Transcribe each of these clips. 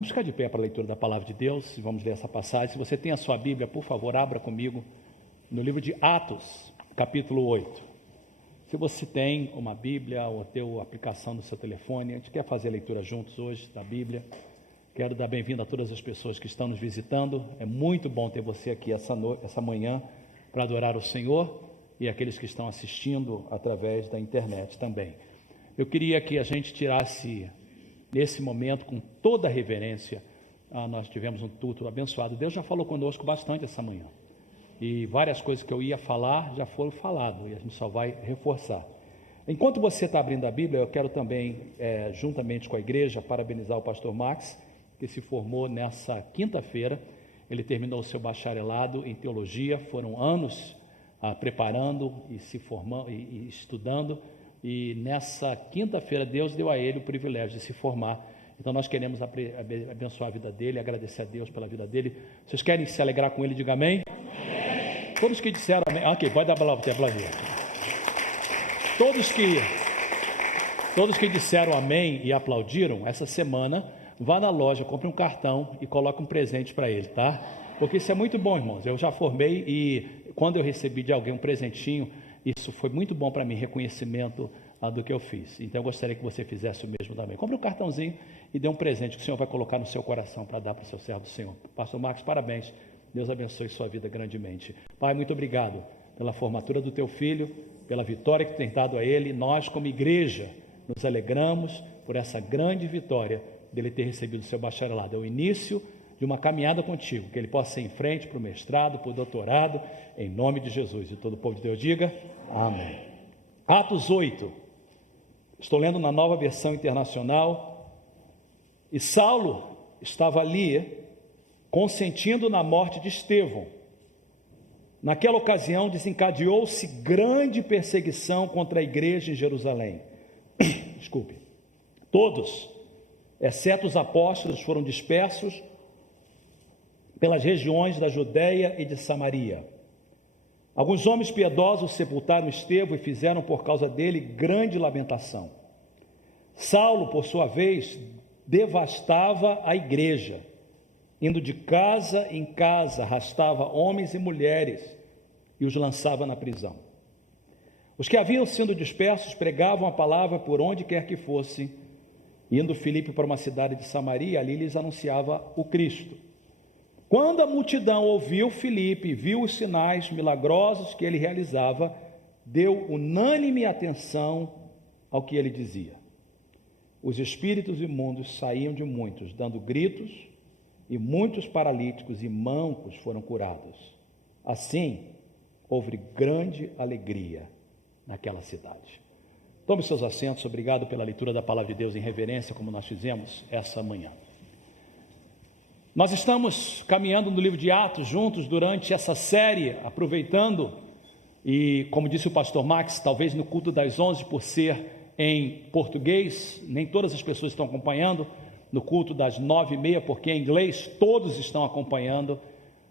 Vamos ficar de pé para a leitura da palavra de Deus e vamos ler essa passagem. Se você tem a sua Bíblia, por favor, abra comigo no livro de Atos, capítulo 8. Se você tem uma Bíblia ou a aplicação no seu telefone, a gente quer fazer a leitura juntos hoje da Bíblia. Quero dar bem-vindo a todas as pessoas que estão nos visitando. É muito bom ter você aqui essa manhã para adorar o Senhor e aqueles que estão assistindo através da internet também. Eu queria que a gente tirasse nesse momento, com toda a reverência, nós tivemos um culto abençoado. Deus já falou conosco bastante essa manhã. E várias coisas que eu ia falar já foram faladas, e a gente só vai reforçar. Enquanto você está abrindo a Bíblia, eu quero também, juntamente com a igreja, parabenizar o pastor Max, que se formou nessa quinta-feira. Ele terminou o seu bacharelado em teologia, foram anos preparando e se formando e estudando. E nessa quinta-feira Deus deu a ele o privilégio de se formar. Então nós queremos abençoar a vida dele, agradecer a Deus pela vida dele. Vocês querem se alegrar com ele? Diga amém. Amém. Todos que disseram amém. Ok, pode dar palavra. Todos que disseram amém e aplaudiram, essa semana, vá na loja, compre um cartão e coloque um presente para ele, tá? Porque isso é muito bom, irmãos. Eu já formei e quando eu recebi de alguém um presentinho, isso foi muito bom para mim, reconhecimento do que eu fiz. Então eu gostaria que você fizesse o mesmo também. Compre um cartãozinho e dê um presente que o Senhor vai colocar no seu coração para dar para o seu servo do Senhor. Pastor Marcos, parabéns. Deus abençoe sua vida grandemente. Pai, muito obrigado pela formatura do teu filho, pela vitória que tem dado a ele. Nós, como igreja, nos alegramos por essa grande vitória dele ter recebido o seu bacharelado. É o início de uma caminhada contigo, que ele possa ir em frente para o mestrado, para o doutorado, em nome de Jesus. E todo o povo de Deus diga amém. Atos 8, estou lendo na Nova Versão Internacional, e Saulo estava ali, consentindo na morte de Estevão. Naquela ocasião desencadeou-se grande perseguição contra a igreja em Jerusalém. Desculpe. Todos, exceto os apóstolos, foram dispersos pelas regiões da Judéia e de Samaria. Alguns homens piedosos sepultaram Estevão e fizeram por causa dele grande lamentação. Saulo, por sua vez, devastava a igreja, indo de casa em casa, arrastava homens e mulheres e os lançava na prisão. Os que haviam sido dispersos pregavam a palavra por onde quer que fosse. Indo Filipe para uma cidade de Samaria, ali lhes anunciava o Cristo. Quando a multidão ouviu Filipe e viu os sinais milagrosos que ele realizava, deu unânime atenção ao que ele dizia. Os espíritos imundos saíam de muitos, dando gritos, e muitos paralíticos e mancos foram curados. Assim, houve grande alegria naquela cidade. Tome seus assentos. Obrigado pela leitura da palavra de Deus em reverência, como nós fizemos essa manhã. Nós estamos caminhando no livro de Atos juntos durante essa série, aproveitando, e como disse o pastor Max, talvez no culto das 11, por ser em português, nem todas as pessoas estão acompanhando, no culto das 9h30, porque em inglês todos estão acompanhando,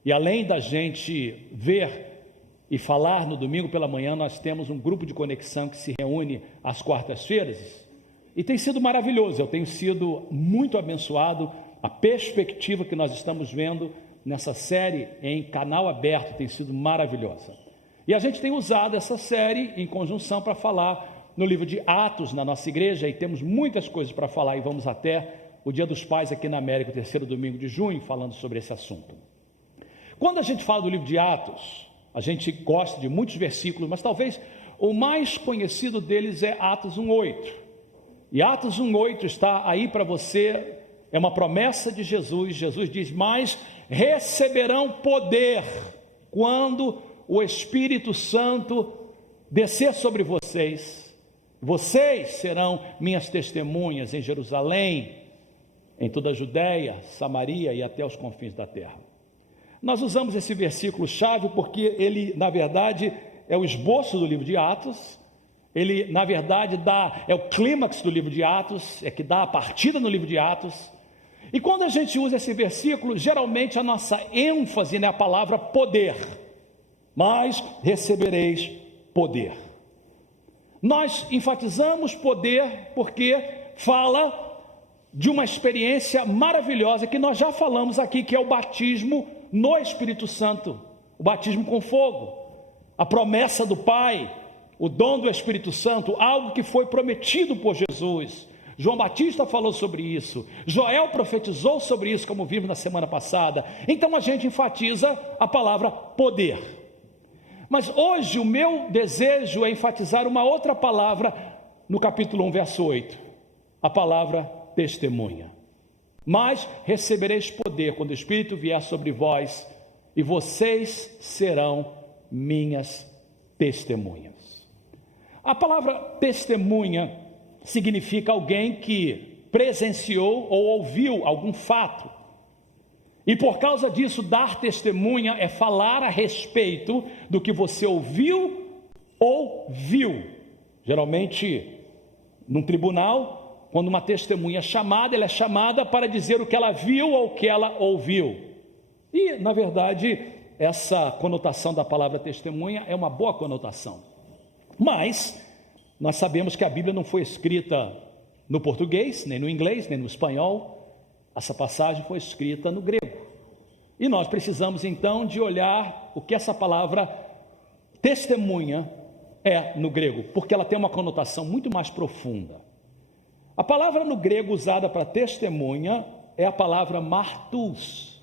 e além da gente ver e falar no domingo pela manhã, nós temos um grupo de conexão que se reúne às quartas-feiras, e tem sido maravilhoso. Eu tenho sido muito abençoado. A perspectiva que nós estamos vendo nessa série em canal aberto tem sido maravilhosa. E a gente tem usado essa série em conjunção para falar no livro de Atos na nossa igreja, e temos muitas coisas para falar, e vamos até o Dia dos Pais aqui na América, o terceiro domingo de junho, falando sobre esse assunto. Quando a gente fala do livro de Atos, a gente gosta de muitos versículos, mas talvez o mais conhecido deles é Atos 1:8. E Atos 1:8 está aí para você. É uma promessa de Jesus. Jesus diz: mas receberão poder quando o Espírito Santo descer sobre vocês. Vocês serão minhas testemunhas em Jerusalém, em toda a Judéia, Samaria e até os confins da terra. Nós usamos esse versículo chave porque ele, na verdade, é o esboço do livro de Atos. Ele, na verdade, é o clímax do livro de Atos, é que dá a partida no livro de Atos. E quando a gente usa esse versículo, geralmente a nossa ênfase é a palavra poder. Mas recebereis poder. Nós enfatizamos poder porque fala de uma experiência maravilhosa que nós já falamos aqui, que é o batismo no Espírito Santo, o batismo com fogo, a promessa do Pai, o dom do Espírito Santo, algo que foi prometido por Jesus. João Batista falou sobre isso, Joel profetizou sobre isso, como vimos na semana passada. Então a gente enfatiza a palavra poder. Mas hoje o meu desejo é enfatizar uma outra palavra no capítulo 1, verso 8, a palavra testemunha. Mas recebereis poder quando o Espírito vier sobre vós, e vocês serão minhas testemunhas. A palavra testemunha significa alguém que presenciou ou ouviu algum fato. E por causa disso, dar testemunha é falar a respeito do que você ouviu ou viu. Geralmente, num tribunal, quando uma testemunha é chamada, ela é chamada para dizer o que ela viu ou o que ela ouviu. E, na verdade, essa conotação da palavra testemunha é uma boa conotação. Mas nós sabemos que a Bíblia não foi escrita no português, nem no inglês, nem no espanhol. Essa passagem foi escrita no grego. E nós precisamos então de olhar o que essa palavra testemunha é no grego, porque ela tem uma conotação muito mais profunda. A palavra no grego usada para testemunha é a palavra martus,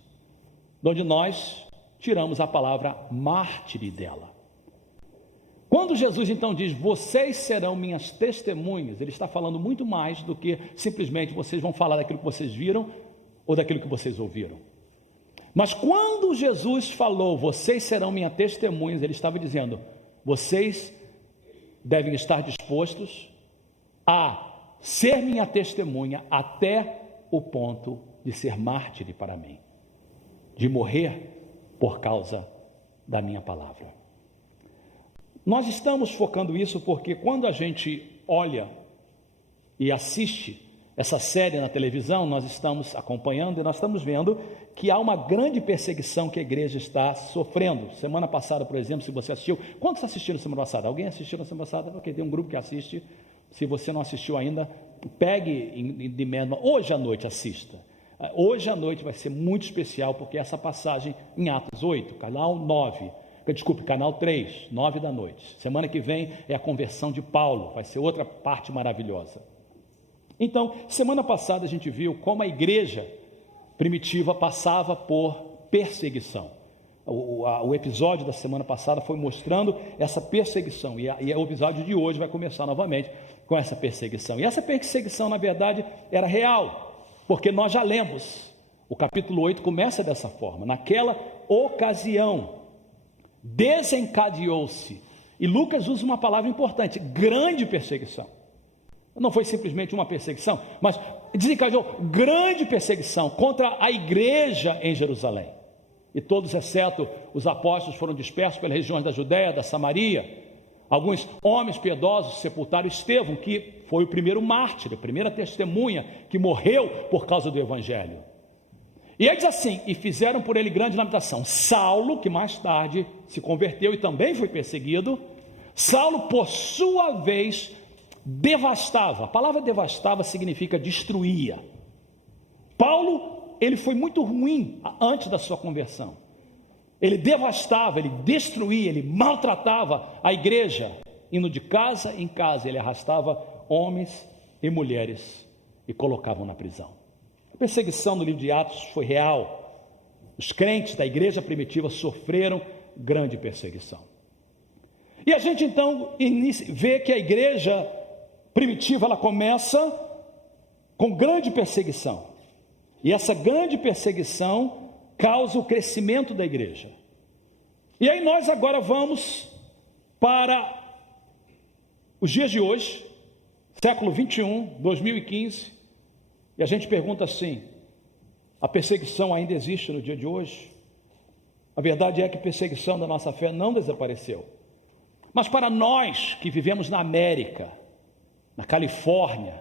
de onde nós tiramos a palavra mártire dela. Quando Jesus então diz, vocês serão minhas testemunhas, ele está falando muito mais do que simplesmente vocês vão falar daquilo que vocês viram ou daquilo que vocês ouviram. Mas quando Jesus falou, vocês serão minhas testemunhas, ele estava dizendo, vocês devem estar dispostos a ser minha testemunha até o ponto de ser mártire para mim, de morrer por causa da minha palavra. Nós estamos focando isso porque quando a gente olha e assiste essa série na televisão, nós estamos acompanhando e nós estamos vendo que há uma grande perseguição que a igreja está sofrendo. Semana passada, por exemplo, se você assistiu, quantos assistiram semana passada? Alguém assistiu na semana passada? Ok, tem um grupo que assiste. Se você não assistiu ainda, pegue de mesma, hoje à noite assista. Hoje à noite vai ser muito especial, porque essa passagem em Atos 8, canal 3, 9 da noite. Semana que vem é a conversão de Paulo, vai ser outra parte maravilhosa. Então, semana passada a gente viu como a igreja primitiva passava por perseguição. O episódio da semana passada foi mostrando essa perseguição, e o episódio de hoje vai começar novamente com essa perseguição. E essa perseguição, na verdade, era real, porque nós já lemos, o capítulo 8 começa dessa forma, naquela ocasião, desencadeou-se, e Lucas usa uma palavra importante, grande perseguição. Não foi simplesmente uma perseguição, mas desencadeou grande perseguição contra a igreja em Jerusalém. E todos, exceto os apóstolos, foram dispersos pelas regiões da Judéia, da Samaria. Alguns homens piedosos sepultaram Estevão, que foi o primeiro mártir, a primeira testemunha que morreu por causa do evangelho. E aí diz assim, e fizeram por ele grande lamentação. Saulo, que mais tarde se converteu e também foi perseguido, Saulo, por sua vez, devastava. A palavra devastava significa destruía. Paulo, ele foi muito ruim antes da sua conversão. Ele devastava, ele destruía, ele maltratava a igreja, indo de casa em casa, ele arrastava homens e mulheres e colocavam na prisão. A perseguição no livro de Atos foi real. Os crentes da igreja primitiva sofreram grande perseguição. E a gente então vê que a igreja primitiva, ela começa com grande perseguição. E essa grande perseguição causa o crescimento da igreja. E aí nós agora vamos para os dias de hoje, século 21, 2015, e a gente pergunta assim, a perseguição ainda existe no dia de hoje? A verdade é que a perseguição da nossa fé não desapareceu. Mas para nós que vivemos na América, na Califórnia,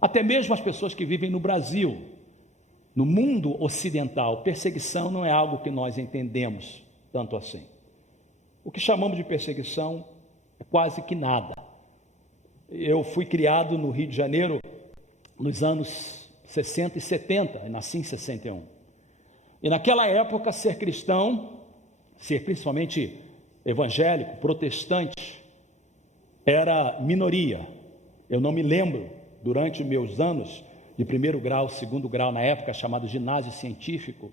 até mesmo as pessoas que vivem no Brasil, no mundo ocidental, perseguição não é algo que nós entendemos tanto assim. O que chamamos de perseguição é quase que nada. Eu fui criado no Rio de Janeiro nos anos 60 e 70, eu nasci em 61. E naquela época, ser cristão, ser principalmente evangélico, protestante, era minoria. Eu não me lembro, durante meus anos de primeiro grau, segundo grau, na época chamado ginásio científico,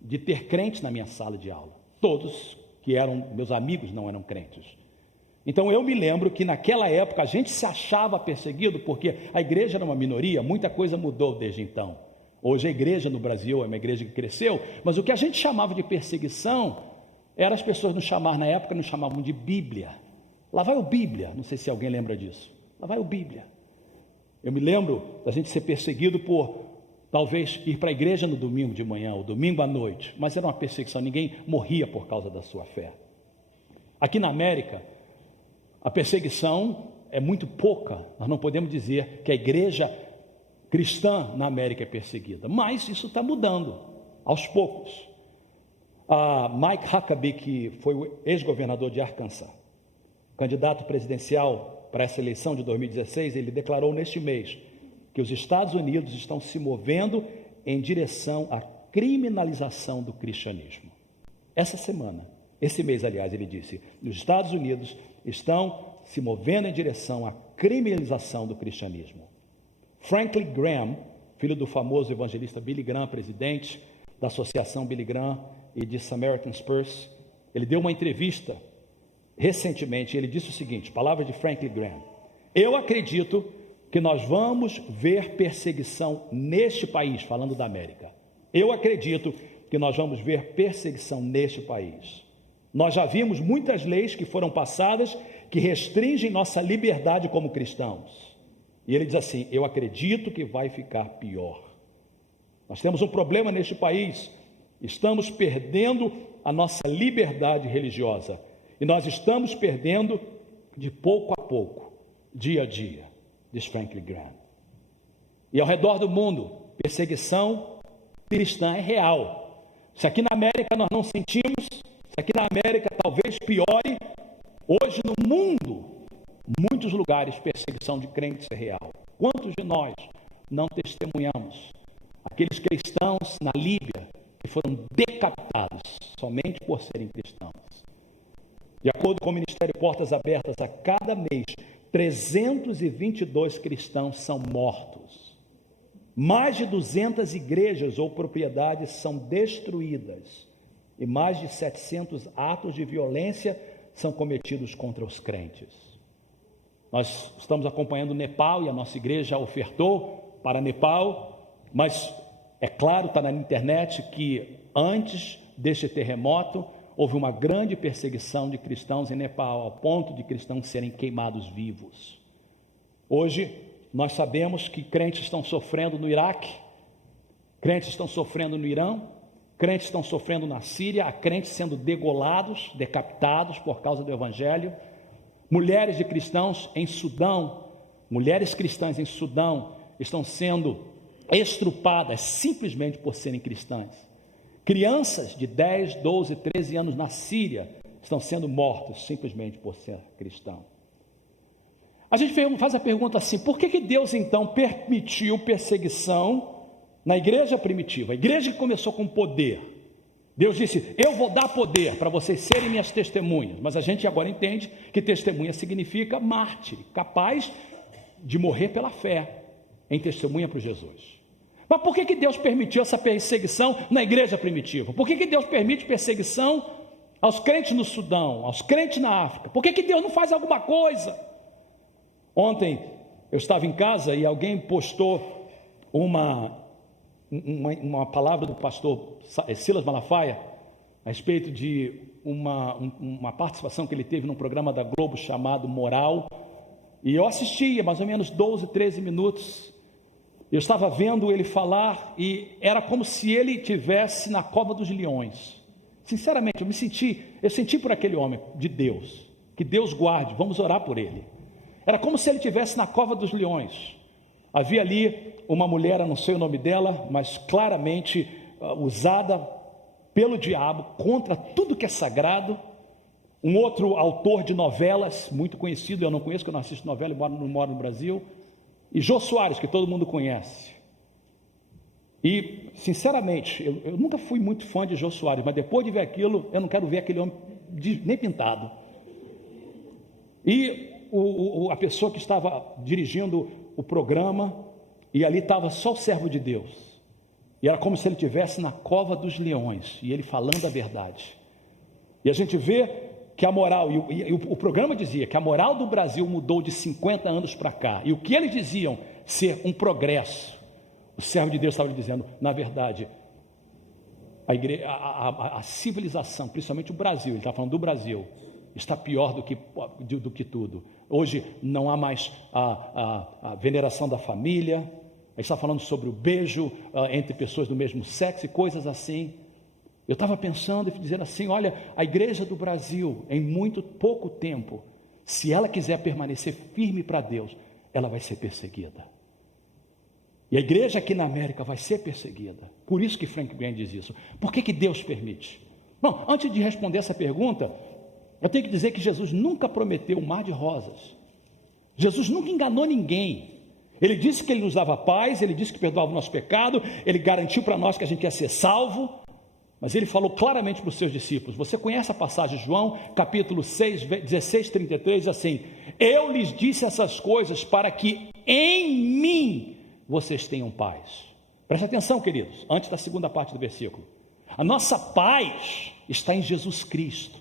de ter crentes na minha sala de aula. Todos que eram meus amigos não eram crentes. Então eu me lembro que naquela época a gente se achava perseguido porque a igreja era uma minoria. Muita coisa mudou desde então. Hoje a igreja no Brasil é uma igreja que cresceu, mas o que a gente chamava de perseguição era as pessoas nos chamar, na época nos chamavam de Bíblia. Lá vai o Bíblia, não sei se alguém lembra disso. Lá vai o Bíblia. Eu me lembro da gente ser perseguido por talvez ir para a igreja no domingo de manhã ou domingo à noite, mas era uma perseguição, ninguém morria por causa da sua fé. Aqui na América, a perseguição é muito pouca. Nós não podemos dizer que a igreja cristã na América é perseguida, mas isso está mudando aos poucos. Mike Huckabee, que foi o ex-governador de Arkansas, candidato presidencial para essa eleição de 2016, ele declarou neste mês que os Estados Unidos estão se movendo em direção à criminalização do cristianismo. Essa semana, esse mês, aliás, ele disse, os Estados Unidos estão se movendo em direção à criminalização do cristianismo. Franklin Graham, filho do famoso evangelista Billy Graham, presidente da Associação Billy Graham e de Samaritan Spurs, ele deu uma entrevista recentemente, ele disse o seguinte, palavras de Franklin Graham: eu acredito que nós vamos ver perseguição neste país, falando da América. Eu acredito que nós vamos ver perseguição neste país. Nós já vimos muitas leis que foram passadas que restringem nossa liberdade como cristãos. E ele diz assim, eu acredito que vai ficar pior. Nós temos um problema neste país, estamos perdendo a nossa liberdade religiosa. E nós estamos perdendo de pouco a pouco, dia a dia, diz Franklin Graham. E ao redor do mundo, perseguição cristã é real. Se aqui na América nós não sentimos, se aqui na América talvez piore, hoje no mundo, muitos lugares, perseguição de crentes é real. Quantos de nós não testemunhamos aqueles cristãos na Líbia que foram decapitados somente por serem cristãos? De acordo com o Ministério Portas Abertas, a cada mês, 322 cristãos são mortos. Mais de 200 igrejas ou propriedades são destruídas. E mais de 700 atos de violência são cometidos contra os crentes. Nós estamos acompanhando o Nepal e a nossa igreja já ofertou para Nepal, mas é claro, está na internet que antes deste terremoto, houve uma grande perseguição de cristãos em Nepal, ao ponto de cristãos serem queimados vivos. Hoje, nós sabemos que crentes estão sofrendo no Iraque, crentes estão sofrendo no Irã, crentes estão sofrendo na Síria, há crentes sendo degolados, decapitados por causa do Evangelho. Mulheres de cristãos em Sudão, mulheres cristãs em Sudão estão sendo estrupadas simplesmente por serem cristãs. Crianças de 10, 12, 13 anos na Síria estão sendo mortos simplesmente por ser cristão. A gente faz a pergunta assim, por que Deus então permitiu perseguição na igreja primitiva? A igreja que começou com poder. Deus disse, eu vou dar poder para vocês serem minhas testemunhas. Mas a gente agora entende que testemunha significa mártir, capaz de morrer pela fé, em testemunha para Jesus. Mas por que Deus permitiu essa perseguição na igreja primitiva? Por que Deus permite perseguição aos crentes no Sudão, aos crentes na África? Por que Deus não faz alguma coisa? Ontem eu estava em casa e alguém postou uma palavra do pastor Silas Malafaia a respeito de uma participação que ele teve num programa da Globo chamado Moral, e eu assistia mais ou menos 12, 13 minutos. Eu estava vendo ele falar e era como se ele estivesse na cova dos leões. Sinceramente, eu senti por aquele homem de Deus, que Deus guarde, vamos orar por ele. Era como se ele estivesse na cova dos leões. Havia ali uma mulher, eu não sei o nome dela, mas claramente usada pelo diabo contra tudo que é sagrado. Um outro autor de novelas, muito conhecido, eu não conheço, porque eu não assisto novela, não moro no Brasil, e Jô Soares, que todo mundo conhece. E, sinceramente, eu nunca fui muito fã de Jô Soares, mas depois de ver aquilo, eu não quero ver aquele homem nem pintado. E a pessoa que estava dirigindo o programa, e ali estava só o servo de Deus, e era como se ele estivesse na cova dos leões, e ele falando a verdade. E a gente vê que a moral, e o programa dizia que a moral do Brasil mudou de 50 anos para cá, e o que eles diziam ser um progresso, o servo de Deus estava dizendo, na verdade, a civilização, principalmente o Brasil, ele está falando do Brasil, está pior do que tudo. Hoje não há mais a veneração da família, ele está falando sobre o beijo entre pessoas do mesmo sexo e coisas assim. Eu estava pensando e dizendo assim, olha, a igreja do Brasil, em muito pouco tempo, se ela quiser permanecer firme para Deus, ela vai ser perseguida. E a igreja aqui na América vai ser perseguida. Por isso que Frank Graham diz isso. Por que Deus permite? Bom, antes de responder essa pergunta, eu tenho que dizer que Jesus nunca prometeu um mar de rosas. Jesus nunca enganou ninguém. Ele disse que ele nos dava paz, ele disse que perdoava o nosso pecado, ele garantiu para nós que a gente ia ser salvo, mas ele falou claramente para os seus discípulos. Você conhece a passagem de João, capítulo 6, 16, 33, assim: eu lhes disse essas coisas para que em mim vocês tenham paz. Preste atenção, queridos, antes da segunda parte do versículo. A nossa paz está em Jesus Cristo.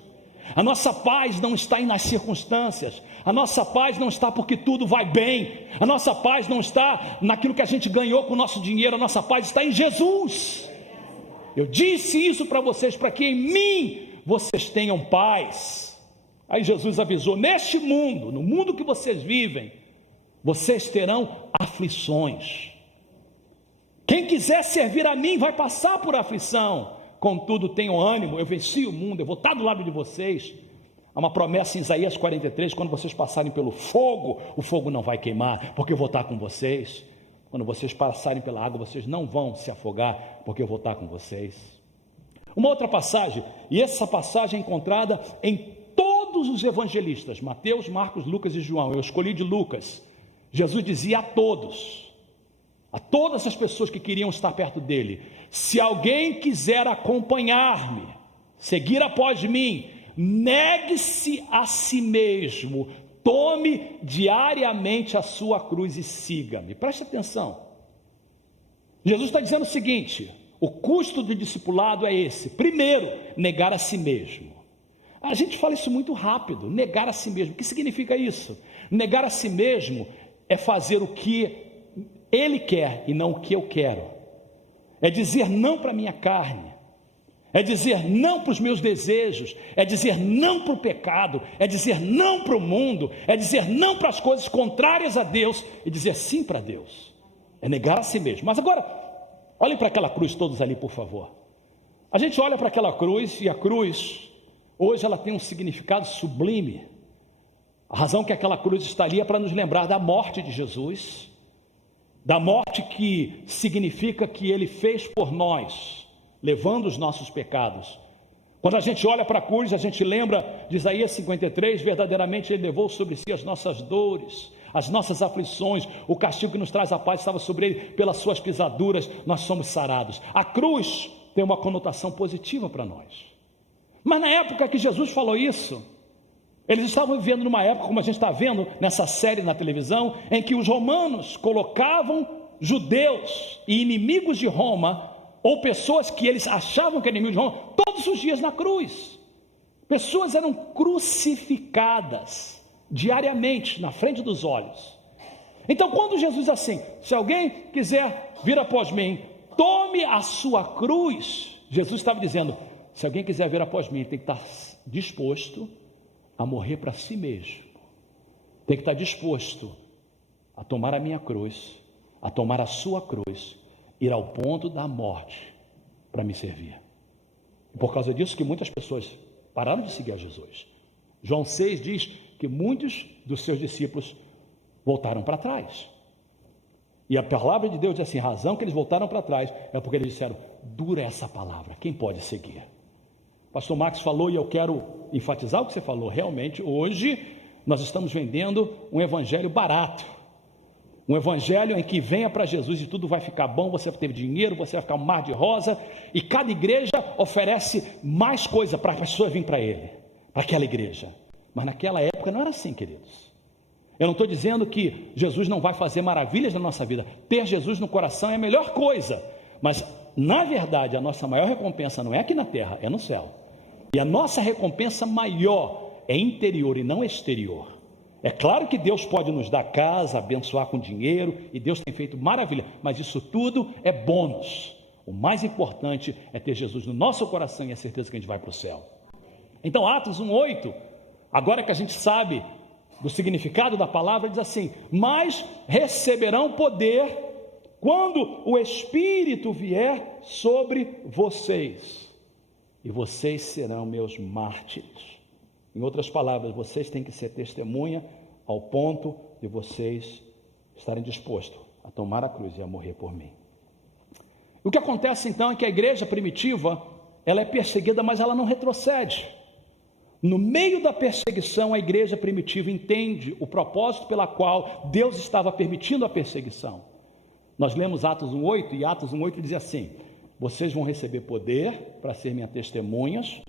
A nossa paz não está nas circunstâncias. A nossa paz não está porque tudo vai bem. A nossa paz não está naquilo que a gente ganhou com o nosso dinheiro. A nossa paz está em Jesus. Eu disse isso para vocês, para que em mim vocês tenham paz. Aí Jesus avisou, neste mundo, no mundo que vocês vivem, vocês terão aflições. Quem quiser servir a mim vai passar por aflição. Contudo, tenham ânimo, eu venci o mundo, eu vou estar do lado de vocês. Há uma promessa em Isaías 43, quando vocês passarem pelo fogo, o fogo não vai queimar, porque eu vou estar com vocês. Quando vocês passarem pela água, vocês não vão se afogar, porque eu vou estar com vocês. Uma outra passagem, e essa passagem é encontrada em todos os evangelistas, Mateus, Marcos, Lucas e João. Eu escolhi de Lucas. Jesus dizia a todas as pessoas que queriam estar perto dele: se alguém quiser acompanhar-me, seguir após mim, negue-se a si mesmo, tome diariamente a sua cruz e siga-me. Preste atenção. Jesus está dizendo o seguinte: o custo do discipulado é esse. Primeiro, negar a si mesmo. A gente fala isso muito rápido, negar a si mesmo. O que significa isso? Negar a si mesmo é fazer o que ele quer e não o que eu quero. É dizer não para a minha carne, é dizer não para os meus desejos, é dizer não para o pecado, é dizer não para o mundo, é dizer não para as coisas contrárias a Deus e dizer sim para Deus. É negar a si mesmo. Mas agora, olhem para aquela cruz todos ali, por favor. A gente olha para aquela cruz, e a cruz, hoje ela tem um significado sublime. A razão que aquela cruz está ali é para nos lembrar da morte de Jesus, da morte que significa que ele fez por nós, levando os nossos pecados. Quando a gente olha para a cruz, a gente lembra de Isaías 53, verdadeiramente ele levou sobre si as nossas dores, as nossas aflições, o castigo que nos traz a paz estava sobre ele, pelas suas pisaduras nós somos sarados. A cruz tem uma conotação positiva para nós. Mas na época que Jesus falou isso, eles estavam vivendo numa época, como a gente está vendo nessa série na televisão, em que os romanos colocavam judeus e inimigos de Roma, ou pessoas que eles achavam que eram inimigos de Roma, todos os dias na cruz. Pessoas eram crucificadas diariamente na frente dos olhos. Então, quando Jesus diz assim: se alguém quiser vir após mim, tome a sua cruz, Jesus estava dizendo: se alguém quiser vir após mim, tem que estar disposto a morrer para si mesmo, tem que estar disposto a tomar a minha cruz, a tomar a sua cruz, ir ao ponto da morte para me servir. E por causa disso que muitas pessoas pararam de seguir a Jesus. João 6 diz que muitos dos seus discípulos voltaram para trás. E a palavra de Deus diz assim: a razão que eles voltaram para trás é porque eles disseram: dura essa palavra, quem pode seguir? Pastor Max falou, e eu quero enfatizar o que você falou. Realmente, hoje, nós estamos vendendo um evangelho barato. Um evangelho em que venha para Jesus e tudo vai ficar bom, você vai ter dinheiro, você vai ficar um mar de rosa, e cada igreja oferece mais coisa para a pessoa vir para ele, para aquela igreja. Mas naquela época não era assim, queridos. Eu não estou dizendo que Jesus não vai fazer maravilhas na nossa vida. Ter Jesus no coração é a melhor coisa, mas na verdade a nossa maior recompensa não é aqui na terra, é no céu. E a nossa recompensa maior é interior e não exterior. É claro que Deus pode nos dar casa, abençoar com dinheiro, e Deus tem feito maravilha, mas isso tudo é bônus. O mais importante é ter Jesus no nosso coração e a certeza que a gente vai para o céu. Então Atos 1:8, agora que a gente sabe do significado da palavra, diz assim: mas receberão poder quando o Espírito vier sobre vocês, e vocês serão meus mártires. Em outras palavras, vocês têm que ser testemunha ao ponto de vocês estarem dispostos a tomar a cruz e a morrer por mim. O que acontece então é que a igreja primitiva, ela é perseguida, mas ela não retrocede. No meio da perseguição, a igreja primitiva entende o propósito pela qual Deus estava permitindo a perseguição. Nós lemos Atos 1:8, e Atos 1:8 diz assim: vocês vão receber poder para ser minhas testemunhas,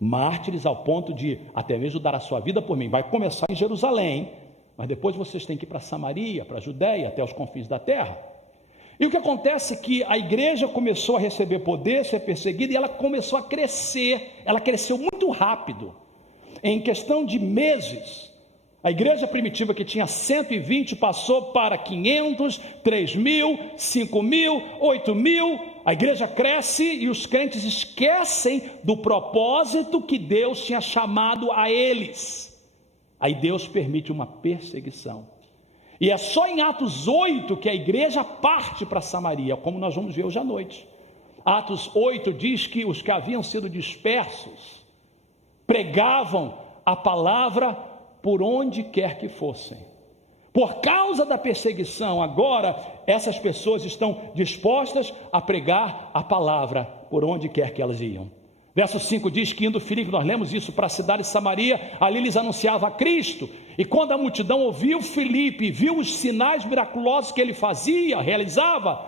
mártires, ao ponto de até mesmo dar a sua vida por mim. Vai começar em Jerusalém, mas depois vocês têm que ir para Samaria, para a Judéia, até os confins da terra. E o que acontece é que a igreja começou a receber poder, ser perseguida, e ela começou a crescer. Ela cresceu muito rápido. Em questão de meses, a igreja primitiva, que tinha 120, passou para 500, 3.000, 5.000, 8.000. A igreja cresce e os crentes esquecem do propósito que Deus tinha chamado a eles. Aí Deus permite uma perseguição. E é só em Atos 8 que a igreja parte para Samaria, como nós vamos ver hoje à noite. Atos 8 diz que os que haviam sido dispersos pregavam a palavra por onde quer que fossem. Por causa da perseguição, agora essas pessoas estão dispostas a pregar a palavra por onde quer que elas iam. Verso 5 diz que indo Filipe, nós lemos isso, para a cidade de Samaria, ali lhes anunciava a Cristo. E quando a multidão ouviu Filipe, viu os sinais miraculosos que ele fazia, realizava,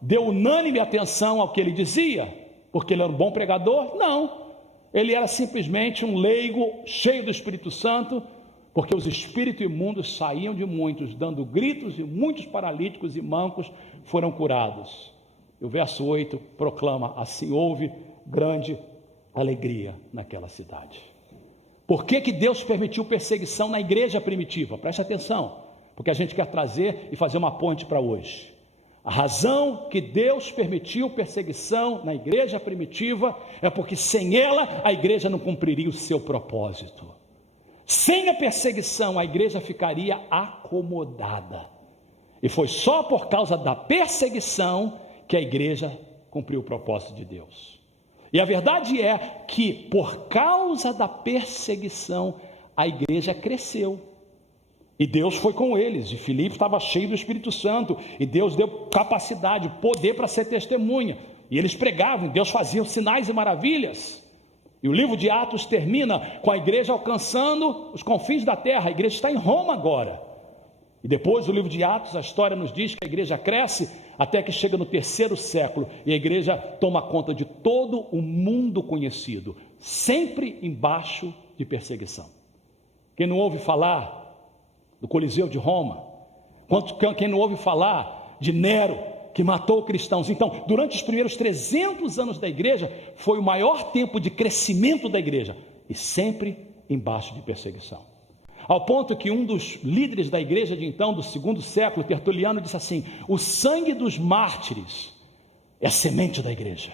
deu unânime atenção ao que ele dizia. Porque ele era um bom pregador? Não. Ele era simplesmente um leigo cheio do Espírito Santo, porque os espíritos imundos saíam de muitos, dando gritos, e muitos paralíticos e mancos foram curados. E o verso 8 proclama: assim houve grande alegria naquela cidade. Por que que Deus permitiu perseguição na igreja primitiva? Preste atenção, porque a gente quer trazer e fazer uma ponte para hoje. A razão que Deus permitiu perseguição na igreja primitiva é porque sem ela a igreja não cumpriria o seu propósito. Sem a perseguição a igreja ficaria acomodada. E foi só por causa da perseguição que a igreja cumpriu o propósito de Deus. E a verdade é que por causa da perseguição a igreja cresceu. E Deus foi com eles, e Filipe estava cheio do Espírito Santo, e Deus deu capacidade, poder para ser testemunha, e eles pregavam, e Deus fazia sinais e maravilhas. E o livro de Atos termina com a igreja alcançando os confins da terra. A igreja está em Roma agora, e depois do livro de Atos, a história nos diz que a igreja cresce até que chega no 3º século, e a igreja toma conta de todo o mundo conhecido, sempre embaixo de perseguição. Quem não ouve falar do Coliseu de Roma? Quem não ouve falar de Nero, que matou cristãos? Então, durante os primeiros 300 anos da igreja, foi o maior tempo de crescimento da igreja, e sempre embaixo de perseguição. Ao ponto que um dos líderes da igreja de então, do 2º século, Tertuliano, disse assim: o sangue dos mártires é a semente da igreja.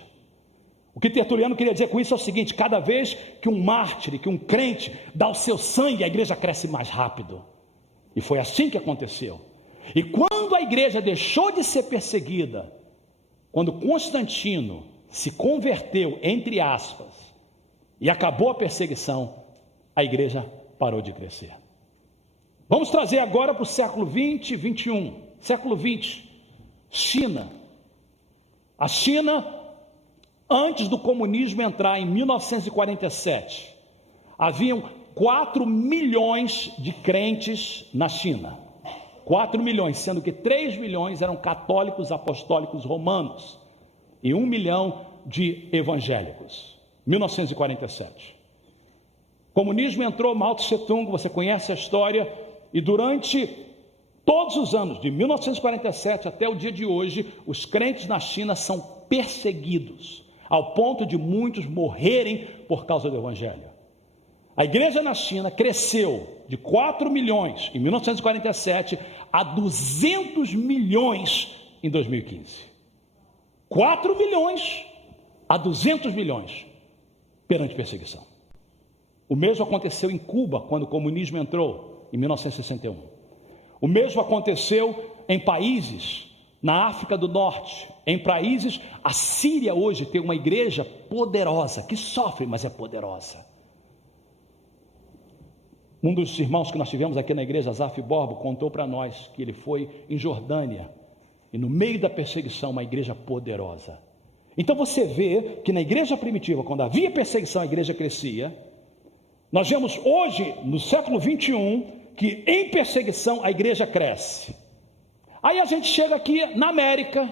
O que Tertuliano queria dizer com isso é o seguinte: cada vez que um mártir, que um crente dá o seu sangue, a igreja cresce mais rápido. E foi assim que aconteceu. E quando a igreja deixou de ser perseguida, quando Constantino se converteu, entre aspas, e acabou a perseguição, a igreja parou de crescer. Vamos trazer agora para o século 20 e 21. Século 20, China. A China, antes do comunismo entrar em 1947, haviam 4 milhões de crentes na China. 4 milhões, sendo que 3 milhões eram católicos apostólicos romanos e 1 milhão de evangélicos. 1947. O comunismo entrou, Mao Tse Tung, você conhece a história, e durante todos os anos, de 1947 até o dia de hoje, os crentes na China são perseguidos, ao ponto de muitos morrerem por causa do evangelho. A igreja na China cresceu de 4 milhões em 1947 a 200 milhões em 2015. 4 milhões a 200 milhões perante perseguição. O mesmo aconteceu em Cuba, quando o comunismo entrou, em 1961. O mesmo aconteceu em países na África do Norte, em países. A Síria hoje tem uma igreja poderosa, que sofre, mas é poderosa. Um dos irmãos que nós tivemos aqui na igreja, Zaf Borbo, contou para nós que ele foi em Jordânia, e no meio da perseguição, uma igreja poderosa. Então você vê que na igreja primitiva, quando havia perseguição, a igreja crescia. Nós vemos hoje, no século 21, que em perseguição a igreja cresce. Aí a gente chega aqui na América,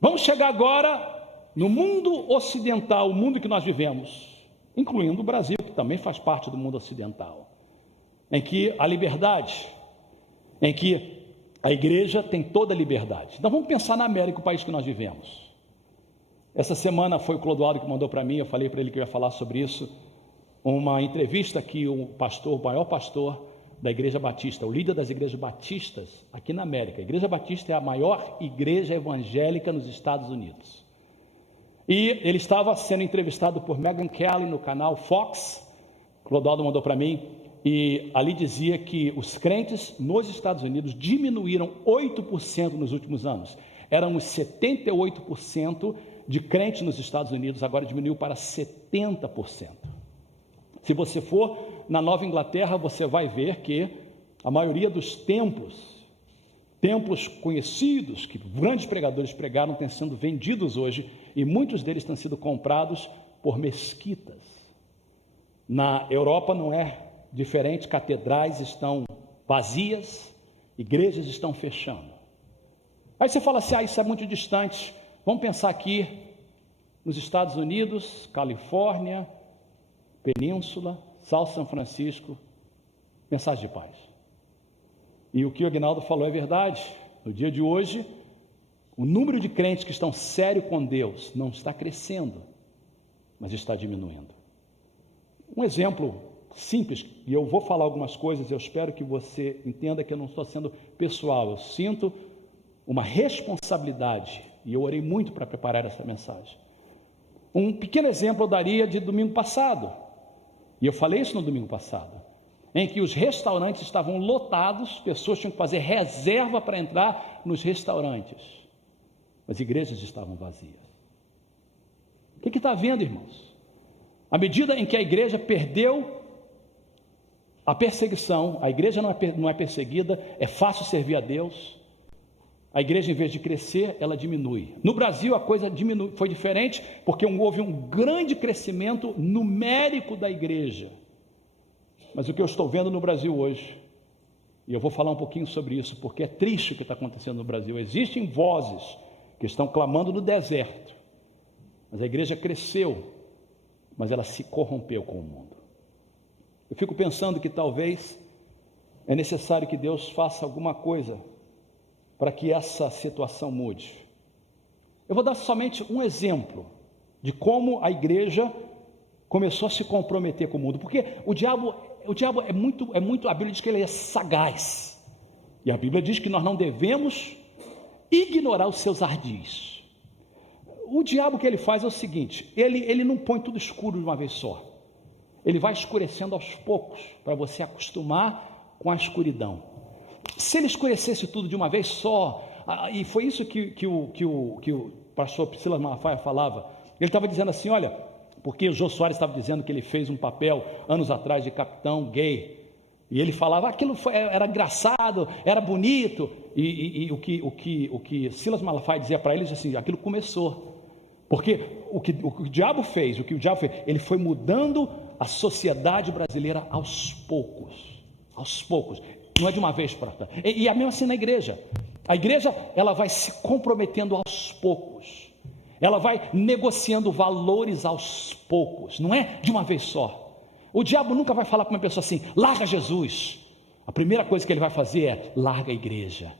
vamos chegar agora no mundo ocidental, o mundo que nós vivemos, incluindo o Brasil, que também faz parte do mundo ocidental, em que a liberdade, em que a igreja tem toda a liberdade. Então vamos pensar na América, o país que nós vivemos. Essa semana foi o Clodoaldo que mandou para mim, eu falei para ele que eu ia falar sobre isso, uma entrevista que o pastor, o maior pastor da Igreja Batista, o líder das igrejas batistas aqui na América. A Igreja Batista é a maior igreja evangélica nos Estados Unidos. E ele estava sendo entrevistado por Megyn Kelly no canal Fox, Clodoaldo mandou para mim, e ali dizia que os crentes nos Estados Unidos diminuíram 8% nos últimos anos. Éramos 78% de crentes nos Estados Unidos, agora diminuiu para 70%. Se você for na Nova Inglaterra, você vai ver que a maioria dos templos conhecidos, que grandes pregadores pregaram, têm sido vendidos hoje, e muitos deles têm sido comprados por mesquitas. Na Europa não é diferente, catedrais estão vazias, igrejas estão fechando. Aí você fala assim, isso é muito distante. Vamos pensar aqui nos Estados Unidos, Califórnia, Península, São Francisco, mensagem de paz. E o que o Aguinaldo falou é verdade. No dia de hoje, o número de crentes que estão sério com Deus não está crescendo, mas está diminuindo. Um exemplo simples, e eu vou falar algumas coisas, eu espero que você entenda que eu não estou sendo pessoal, eu sinto uma responsabilidade, e eu orei muito para preparar essa mensagem. Um pequeno exemplo eu daria de domingo passado. E eu falei isso no domingo passado, em que os restaurantes estavam lotados, pessoas tinham que fazer reserva para entrar nos restaurantes, as igrejas estavam vazias. O que está havendo, irmãos? À medida em que a igreja perdeu a perseguição, a igreja não é perseguida, é fácil servir a Deus, a igreja, em vez de crescer, ela diminui. No Brasil, a coisa foi diferente, porque houve um grande crescimento numérico da igreja. Mas o que eu estou vendo no Brasil hoje, e eu vou falar um pouquinho sobre isso, porque é triste o que está acontecendo no Brasil. Existem vozes que estão clamando no deserto, mas a igreja cresceu, mas ela se corrompeu com o mundo. Eu fico pensando que talvez é necessário que Deus faça alguma coisa para que essa situação mude. Eu vou dar somente um exemplo de como a igreja começou a se comprometer com o mundo, porque o diabo é muito, a Bíblia diz que ele é sagaz, e a Bíblia diz que nós não devemos ignorar os seus ardis. O diabo, o que ele faz é o seguinte, ele não põe tudo escuro de uma vez só, ele vai escurecendo aos poucos, para você acostumar com a escuridão. Se ele escurecesse tudo de uma vez só, e foi isso que o pastor Silas Malafaia falava, ele estava dizendo assim, olha, porque o Jô Soares estava dizendo que ele fez um papel anos atrás de capitão gay, e ele falava, aquilo era engraçado, era bonito, e o que Silas Malafaia dizia para ele, assim, aquilo começou, porque o que o diabo fez, ele foi mudando a sociedade brasileira aos poucos, não é de uma vez para outra. E é mesmo assim na igreja. A igreja, ela vai se comprometendo aos poucos. Ela vai negociando valores aos poucos. Não é de uma vez só. O diabo nunca vai falar para uma pessoa assim: larga Jesus. A primeira coisa que ele vai fazer é: larga a igreja.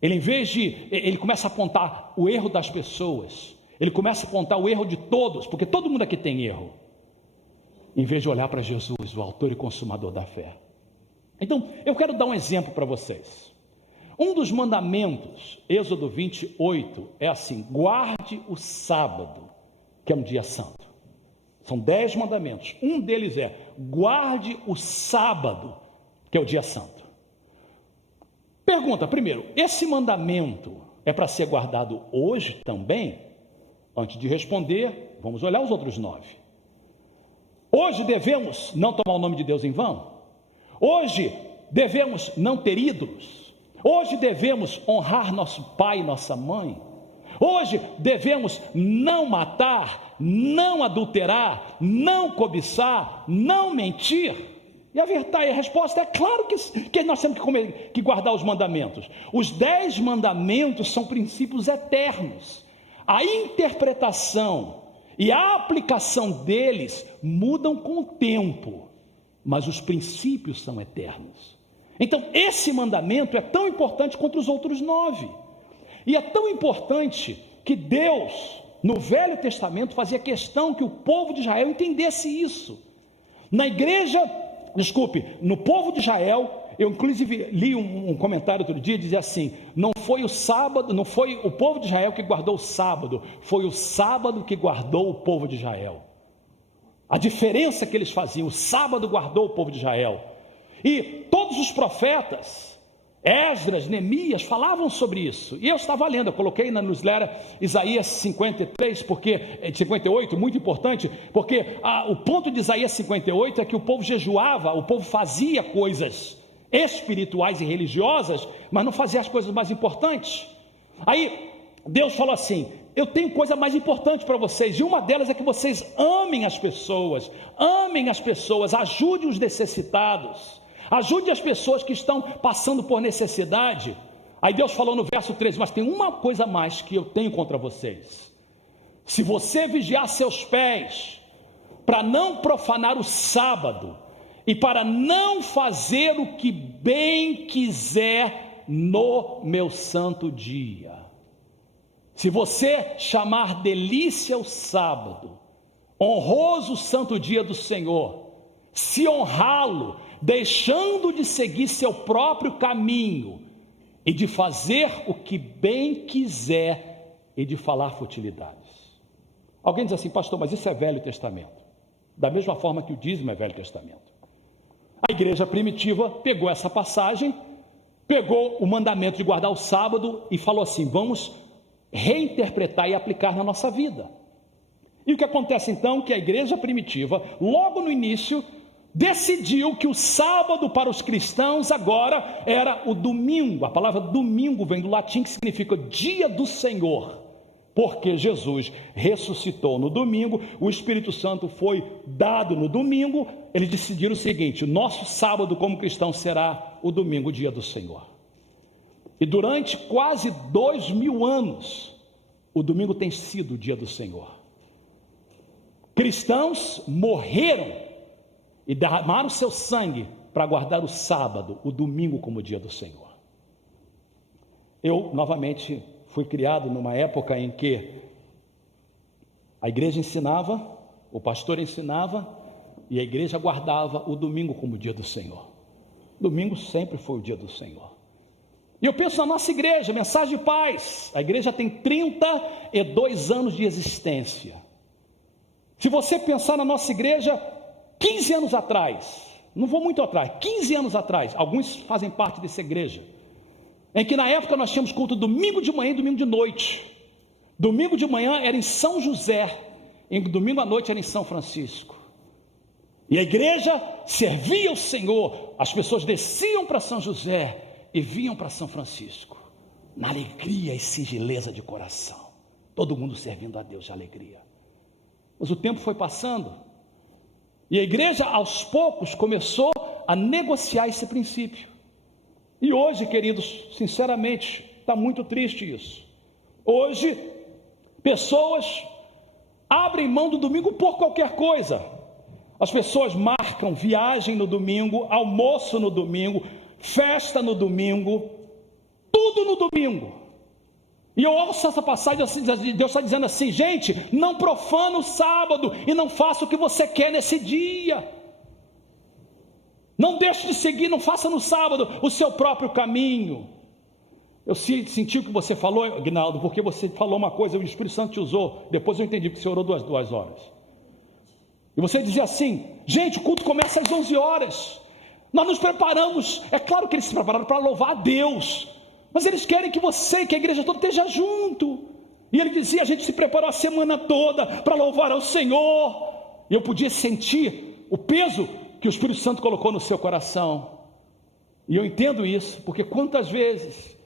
Ele começa a apontar o erro das pessoas. Ele começa a apontar o erro de todos, porque todo mundo aqui tem erro. Em vez de olhar para Jesus, o autor e consumador da fé. Então, eu quero dar um exemplo para vocês. Um dos mandamentos, Êxodo 28, é assim: guarde o sábado, que é um dia santo. São 10 mandamentos. Um deles é: guarde o sábado, que é o dia santo. Pergunta, primeiro, esse mandamento é para ser guardado hoje também? Antes de responder, vamos olhar os outros 9. Hoje devemos não tomar o nome de Deus em vão? Hoje devemos não ter ídolos? Hoje devemos honrar nosso pai e nossa mãe? Hoje devemos não matar, não adulterar, não cobiçar, não mentir? E a resposta é claro que nós temos que guardar os mandamentos. Os 10 mandamentos são princípios eternos. A interpretação e a aplicação deles mudam com o tempo, mas os princípios são eternos. Então, esse mandamento é tão importante quanto os outros 9. E é tão importante que Deus, no Velho Testamento, fazia questão que o povo de Israel entendesse isso. No povo de Israel, eu inclusive li um comentário outro dia, dizia assim: não foi o povo de Israel que guardou o sábado, foi o sábado que guardou o povo de Israel. A diferença que eles faziam: o sábado guardou o povo de Israel. E todos os profetas, Esdras, Neemias, falavam sobre isso. E eu estava lendo, eu coloquei na newsletter Isaías 58, muito importante, porque o ponto de Isaías 58 é que o povo jejuava, o povo fazia coisas espirituais e religiosas, mas não fazia as coisas mais importantes. Aí Deus falou assim: eu tenho coisa mais importante para vocês, e uma delas é que vocês amem as pessoas, ajudem os necessitados, ajude as pessoas que estão passando por necessidade. Aí Deus falou no verso 13: mas tem uma coisa mais que eu tenho contra vocês. Se você vigiar seus pés, para não profanar o sábado, e para não fazer o que bem quiser no meu santo dia. Se você chamar delícia o sábado, honroso o santo dia do Senhor, se honrá-lo, deixando de seguir seu próprio caminho, e de fazer o que bem quiser, e de falar futilidades. Alguém diz assim: pastor, mas isso é Velho Testamento. Da mesma forma que o dízimo é Velho Testamento. A igreja primitiva pegou essa passagem, pegou o mandamento de guardar o sábado e falou assim: vamos reinterpretar e aplicar na nossa vida. E o que acontece então? Que a igreja primitiva, logo no início, decidiu que o sábado para os cristãos agora era o domingo. A palavra domingo vem do latim, que significa dia do Senhor, porque Jesus ressuscitou no domingo, o Espírito Santo foi dado no domingo. Eles decidiram o seguinte: o nosso sábado como cristão será o domingo, o dia do Senhor. E durante quase 2000 anos, o domingo tem sido o dia do Senhor. Cristãos morreram e derramaram seu sangue para guardar o sábado, o domingo, como o dia do Senhor. Eu, novamente, fui criado numa época em que a igreja ensinava, o pastor ensinava, e a igreja guardava o domingo como o dia do Senhor. Domingo sempre foi o dia do Senhor. E eu penso na nossa igreja, Mensagem de Paz. A igreja tem 32 anos de existência. Se você pensar na nossa igreja, 15 anos atrás, não vou muito atrás, 15 anos atrás, alguns fazem parte dessa igreja, em que na época nós tínhamos culto domingo de manhã e domingo de noite. Domingo de manhã era em São José, e domingo à noite era em São Francisco. E a igreja servia o Senhor, as pessoas desciam para São José e vinham para São Francisco, na alegria e singeleza de coração, todo mundo servindo a Deus de alegria. Mas o tempo foi passando, e a igreja aos poucos começou a negociar esse princípio. E hoje, queridos, sinceramente, está muito triste isso. Hoje, pessoas abrem mão do domingo por qualquer coisa. As pessoas marcam viagem no domingo, almoço no domingo, festa no domingo, tudo no domingo. E eu ouço essa passagem, Deus está dizendo assim: gente, não profana o sábado e não faça o que você quer nesse dia. Não deixe de seguir, não faça no sábado o seu próprio caminho. Eu senti o que você falou, Aguinaldo, porque você falou uma coisa, o Espírito Santo te usou. Depois eu entendi que você orou duas horas. E você dizia assim: gente, o culto começa às 11 horas. Nós nos preparamos. É claro que eles se prepararam para louvar a Deus, mas eles querem que você, que a igreja toda esteja junto. E ele dizia: a gente se preparou a semana toda para louvar ao Senhor. E eu podia sentir o peso que o Espírito Santo colocou no seu coração. E eu entendo isso, porque quantas vezes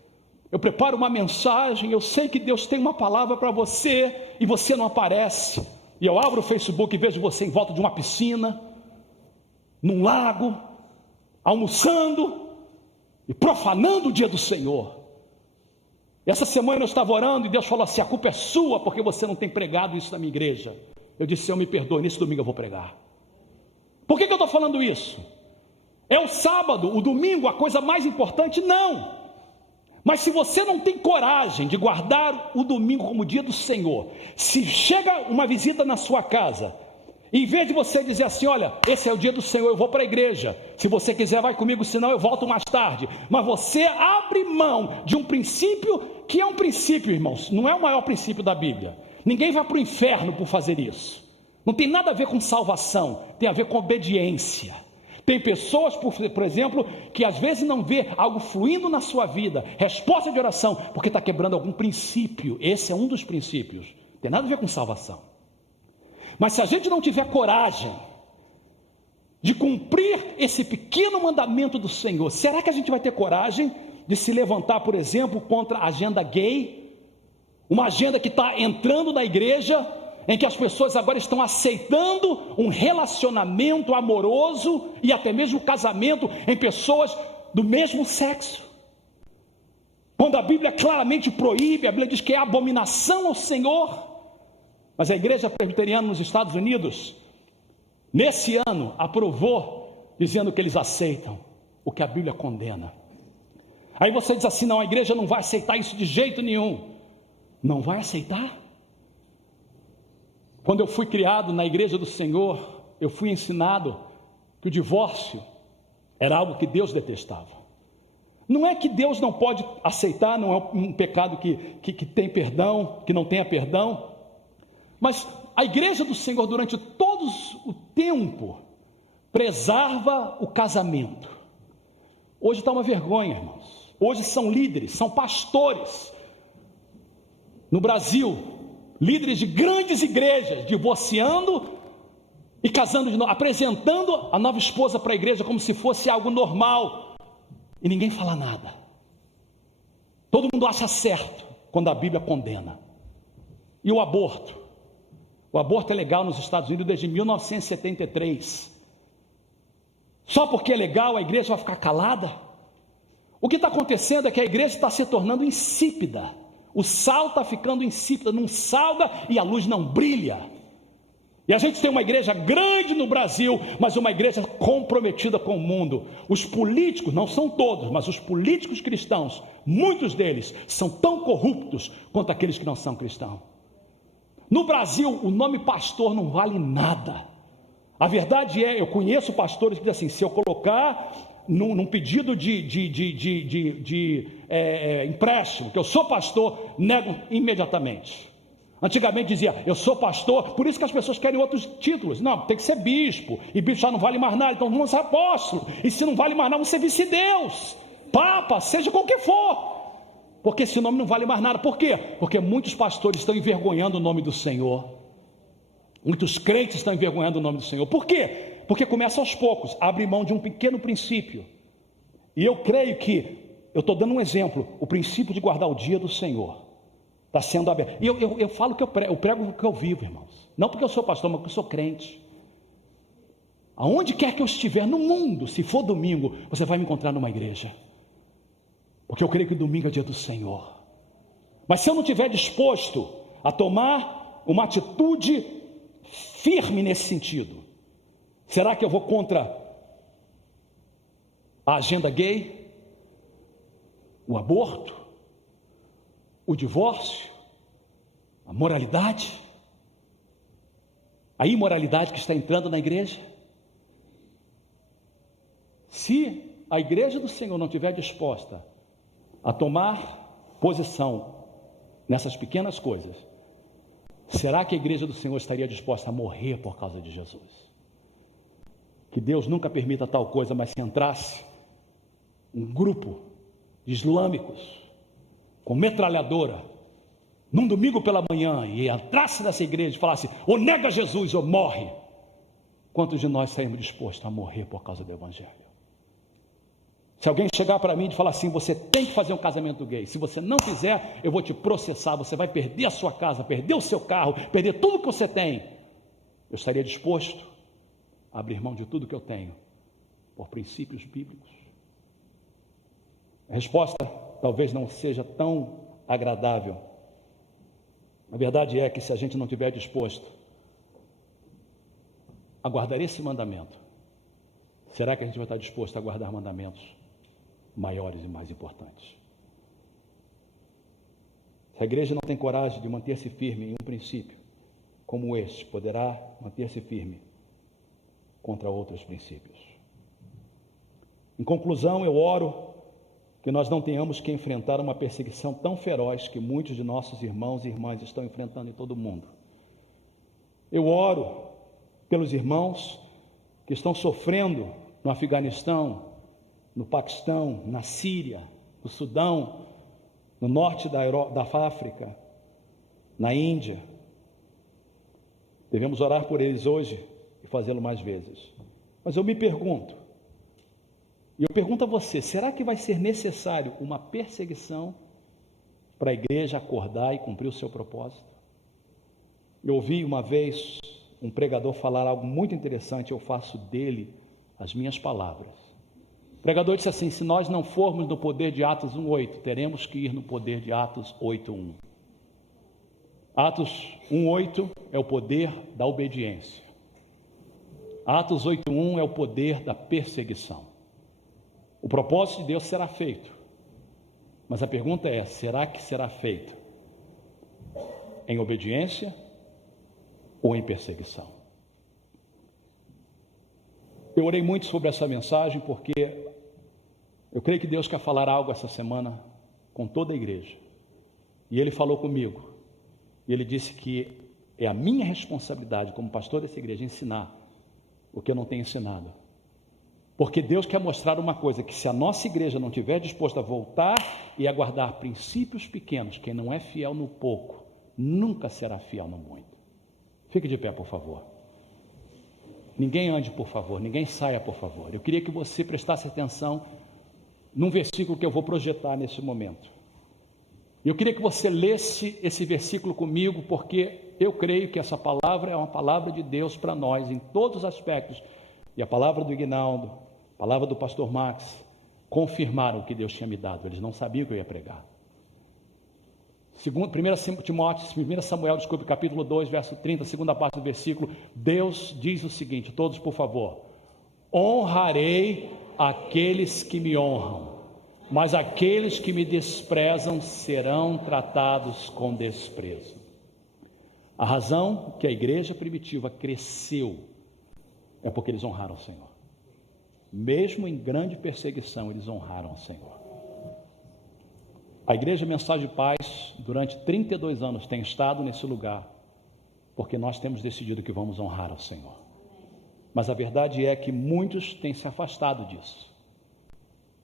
eu preparo uma mensagem, eu sei que Deus tem uma palavra para você, e você não aparece. E eu abro o Facebook e vejo você em volta de uma piscina, num lago, almoçando e profanando o dia do Senhor. Essa semana eu estava orando e Deus falou assim: a culpa é sua porque você não tem pregado isso na minha igreja. Eu disse: Senhor, me perdoe, nesse domingo eu vou pregar. Por que eu estou falando isso? É o sábado, o domingo, a coisa mais importante? Não. Mas se você não tem coragem de guardar o domingo como dia do Senhor, se chega uma visita na sua casa, em vez de você dizer assim: olha, esse é o dia do Senhor, eu vou para a igreja, se você quiser vai comigo, senão eu volto mais tarde. Mas você abre mão de um princípio que é um princípio, irmãos, não é o maior princípio da Bíblia. Ninguém vai para o inferno por fazer isso. Não tem nada a ver com salvação, tem a ver com obediência. Tem pessoas, por exemplo, que às vezes não vê algo fluindo na sua vida, resposta de oração, porque está quebrando algum princípio. Esse é um dos princípios, não tem nada a ver com salvação. Mas se a gente não tiver coragem de cumprir esse pequeno mandamento do Senhor, será que a gente vai ter coragem de se levantar, por exemplo, contra a agenda gay? Uma agenda que está entrando na igreja, em que as pessoas agora estão aceitando um relacionamento amoroso e até mesmo casamento em pessoas do mesmo sexo, quando a Bíblia claramente proíbe, a Bíblia diz que é abominação ao Senhor. Mas a igreja presbiteriana nos Estados Unidos, nesse ano, aprovou, dizendo que eles aceitam o que a Bíblia condena. Aí você diz assim: não, a igreja não vai aceitar isso de jeito nenhum. Não vai aceitar? Quando eu fui criado na igreja do Senhor, eu fui ensinado que o divórcio era algo que Deus detestava. Não é que Deus não pode aceitar, não é um pecado que tem perdão, que não tenha perdão, mas a igreja do Senhor durante todo o tempo preserva o casamento. Hoje está uma vergonha, irmãos. Hoje são líderes, são pastores no Brasil, líderes de grandes igrejas, divorciando e casando de novo, apresentando a nova esposa para a igreja como se fosse algo normal, e ninguém fala nada. Todo mundo acha certo quando a Bíblia condena. E o aborto? O aborto é legal nos Estados Unidos desde 1973. Só porque é legal a igreja vai ficar calada? O que está acontecendo é que a igreja está se tornando insípida. O sal está ficando insípido, não salga e a luz não brilha. E a gente tem uma igreja grande no Brasil, mas uma igreja comprometida com o mundo. Os políticos, não são todos, mas os políticos cristãos, muitos deles são tão corruptos quanto aqueles que não são cristãos. No Brasil, o nome pastor não vale nada. A verdade é, eu conheço pastores que dizem assim: se eu colocar num pedido de empréstimo, que eu sou pastor, nego imediatamente. Antigamente dizia: eu sou pastor, por isso que as pessoas querem outros títulos. Não, tem que ser bispo, e bispo já não vale mais nada, então vamos ser apóstolo, e se não vale mais nada, vamos ser vice-deus, papa, seja qualquer for, porque esse nome não vale mais nada. Por quê? Porque muitos pastores estão envergonhando o nome do Senhor, muitos crentes estão envergonhando o nome do Senhor. Por quê? Porque começa aos poucos, abre mão de um pequeno princípio. E eu creio que, eu estou dando um exemplo, o princípio de guardar o dia do Senhor está sendo aberto. E eu falo que eu prego o que eu vivo, irmãos. Não porque eu sou pastor, mas porque eu sou crente. Aonde quer que eu estiver no mundo, se for domingo, você vai me encontrar numa igreja. porque eu creio que domingo é dia do Senhor. Mas se eu não estiver disposto a tomar uma atitude firme nesse sentido, será que eu vou contra a agenda gay, o aborto, o divórcio, a moralidade, a imoralidade que está entrando na igreja? Se a igreja do Senhor não estiver disposta a tomar posição nessas pequenas coisas, será que a igreja do Senhor estaria disposta a morrer por causa de Jesus? Que Deus nunca permita tal coisa, mas se entrasse um grupo de islâmicos com metralhadora num domingo pela manhã e entrasse nessa igreja e falasse: ou nega Jesus ou morre, quantos de nós saímos dispostos a morrer por causa do evangelho? Se alguém chegar para mim e falar assim: você tem que fazer um casamento gay, se você não fizer, eu vou te processar, você vai perder a sua casa, perder o seu carro, perder tudo que você tem, eu estaria disposto a abrir mão de tudo que eu tenho por princípios bíblicos? A resposta talvez não seja tão agradável. A verdade é que se a gente não estiver disposto a guardar esse mandamento, será que a gente vai estar disposto a guardar mandamentos maiores e mais importantes? Se a igreja não tem coragem de manter-se firme em um princípio como este, poderá manter-se firme contra outros princípios. Em conclusão, eu oro que nós não tenhamos que enfrentar uma perseguição tão feroz que muitos de nossos irmãos e irmãs estão enfrentando em todo o mundo. Eu oro pelos irmãos que estão sofrendo no Afeganistão, no Paquistão, na Síria, no Sudão, no norte da África, na Índia. Devemos orar por eles hoje e fazê-lo mais vezes. Mas eu me pergunto, e eu pergunto a você: será que vai ser necessário uma perseguição para a igreja acordar e cumprir o seu propósito? Eu ouvi uma vez um pregador falar algo muito interessante, eu faço dele as minhas palavras. O pregador disse assim: se nós não formos no poder de Atos 1:8, teremos que ir no poder de Atos 8:1. Atos 1:8 é o poder da obediência. Atos 8:1 é o poder da perseguição. O propósito de Deus será feito, mas a pergunta é: será que será feito em obediência ou em perseguição? Eu orei muito sobre essa mensagem porque eu creio que Deus quer falar algo essa semana com toda a igreja. E Ele falou comigo, e Ele disse que é a minha responsabilidade como pastor dessa igreja ensinar o que eu não tenho ensinado. Porque Deus quer mostrar uma coisa, que se a nossa igreja não estiver disposta a voltar e a guardar princípios pequenos, quem não é fiel no pouco, nunca será fiel no muito. Fique de pé, por favor. Ninguém ande, por favor, ninguém saia, por favor. Eu queria que você prestasse atenção num versículo que eu vou projetar nesse momento. Eu queria que você lesse esse versículo comigo, porque eu creio que essa palavra é uma palavra de Deus para nós, em todos os aspectos. E a palavra do Ignaldo, a palavra do pastor Max, confirmaram o que Deus tinha me dado. Eles não sabiam que eu ia pregar. 1 Samuel, capítulo 2, verso 30, segunda parte do versículo, Deus diz o seguinte, todos por favor: honrarei aqueles que me honram, mas aqueles que me desprezam serão tratados com desprezo. A razão que a igreja primitiva cresceu é porque eles honraram o Senhor. Mesmo em grande perseguição, eles honraram o Senhor. A Igreja Mensagem de Paz, durante 32 anos, tem estado nesse lugar, porque nós temos decidido que vamos honrar ao Senhor. Mas a verdade é que muitos têm se afastado disso.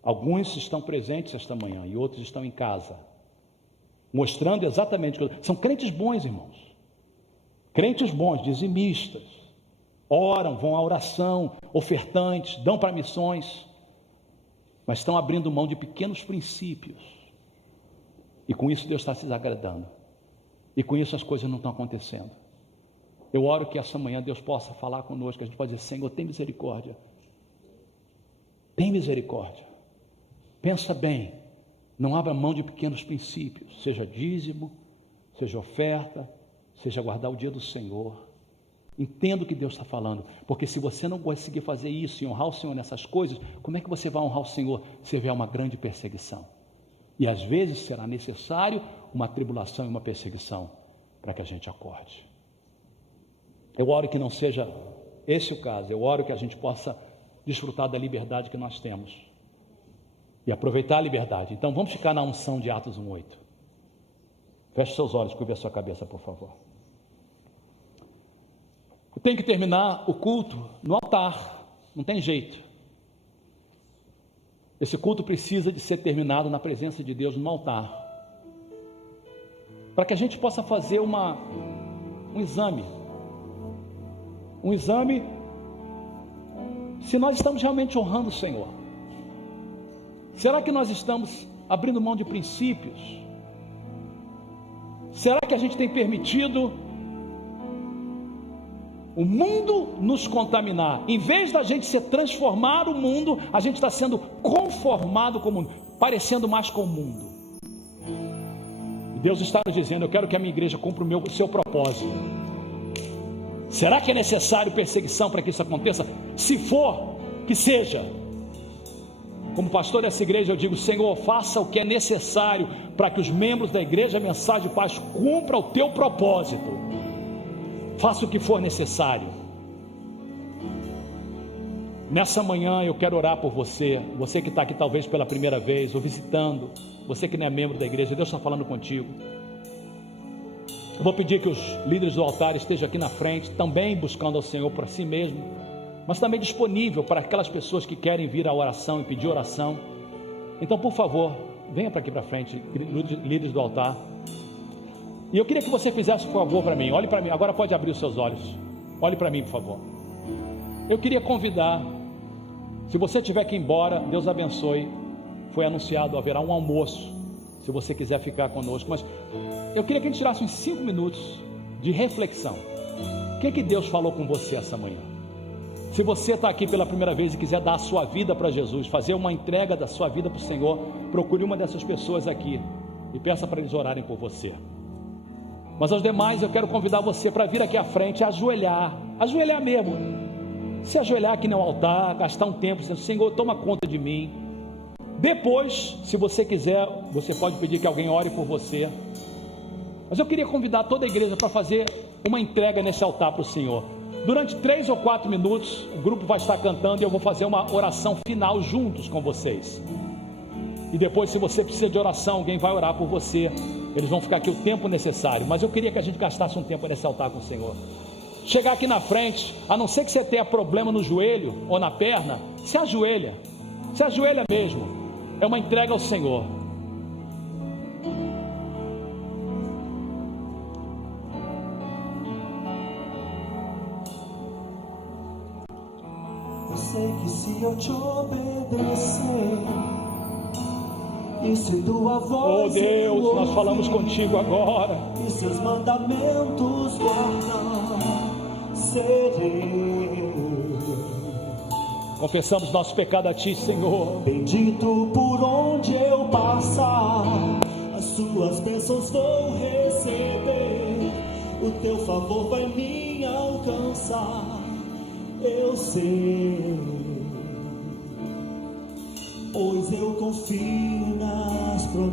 Alguns estão presentes esta manhã e outros estão em casa, mostrando exatamente o que... São crentes bons, irmãos. Crentes bons, dizimistas. Oram, vão à oração, ofertantes, dão para missões, mas estão abrindo mão de pequenos princípios. E com isso Deus está se desagradando. E com isso as coisas não estão acontecendo. Eu oro que essa manhã Deus possa falar conosco, que a gente pode dizer: Senhor, tem misericórdia. Tem misericórdia. Pensa bem Não abra mão de pequenos princípios, seja dízimo, seja oferta, seja guardar o dia do Senhor. Entenda o que Deus está falando, porque se você não conseguir fazer isso e honrar o Senhor nessas coisas, como é que você vai honrar o Senhor se houver uma grande perseguição? E às vezes será necessário uma tribulação e uma perseguição para que a gente acorde. Eu oro que não seja esse o caso, eu oro que a gente possa desfrutar da liberdade que nós temos e aproveitar a liberdade. Então vamos ficar na unção de Atos 1:8. Feche seus olhos, curva a sua cabeça, por favor. Eu tenho que terminar o culto no altar, não tem jeito. Esse culto precisa de ser terminado na presença de Deus no altar, para que a gente possa fazer um exame se nós estamos realmente honrando o Senhor. Será que nós estamos abrindo mão de princípios? Será que a gente tem permitido o mundo nos contaminar? Em vez da gente se transformar o mundo, a gente está sendo conformado com o mundo, parecendo mais com o mundo. E Deus está nos dizendo: eu quero que a minha igreja cumpra o seu propósito. Será que é necessário perseguição para que isso aconteça? Se for, que seja. Como pastor dessa igreja, eu digo: Senhor, faça o que é necessário para que os membros da igreja Mensagem de Paz cumpram o teu propósito. Faça o que for necessário. Nessa manhã eu quero orar por você, você que está aqui talvez pela primeira vez, ou visitando, você que não é membro da igreja. Deus está falando contigo. Eu vou pedir que os líderes do altar estejam aqui na frente, também buscando ao Senhor por si mesmo, mas também disponível para aquelas pessoas que querem vir à oração e pedir oração. Então, por favor, venha para aqui para frente, líderes do altar. E eu queria que você fizesse um favor para mim. Olhe para mim, agora pode abrir os seus olhos. Olhe para mim, por favor. Eu queria convidar, se você tiver que ir embora, Deus abençoe. Foi anunciado, haverá um almoço, se você quiser ficar conosco. Mas eu queria que a gente tirasse uns 5 minutos de reflexão. O que Deus falou com você essa manhã? Se você está aqui pela primeira vez e quiser dar a sua vida para Jesus, fazer uma entrega da sua vida para o Senhor, procure uma dessas pessoas aqui e peça para eles orarem por você. Mas aos demais eu quero convidar você para vir aqui à frente e ajoelhar mesmo, se ajoelhar aqui no altar, gastar um tempo dizendo: Senhor, toma conta de mim. Depois, se você quiser, você pode pedir que alguém ore por você. Mas eu queria convidar toda a igreja para fazer uma entrega nesse altar para o Senhor. Durante 3 ou 4 minutos, o grupo vai estar cantando e eu vou fazer uma oração final juntos com vocês. E depois, se você precisa de oração, alguém vai orar por você. Eles vão ficar aqui o tempo necessário. Mas eu queria que a gente gastasse um tempo nesse altar com o Senhor. Chegar aqui na frente, a não ser que você tenha problema no joelho ou na perna, se ajoelha mesmo. É uma entrega ao Senhor. Eu sei que se eu te obedecer e se tua voz, oh Deus, nós falamos contigo agora. E seus mandamentos guardar, serei. Confessamos nosso pecado a Ti, Senhor. Bendito por onde eu passar, as suas bênçãos vou receber, o teu favor vai me alcançar, eu sei, pois eu confio nas promessas.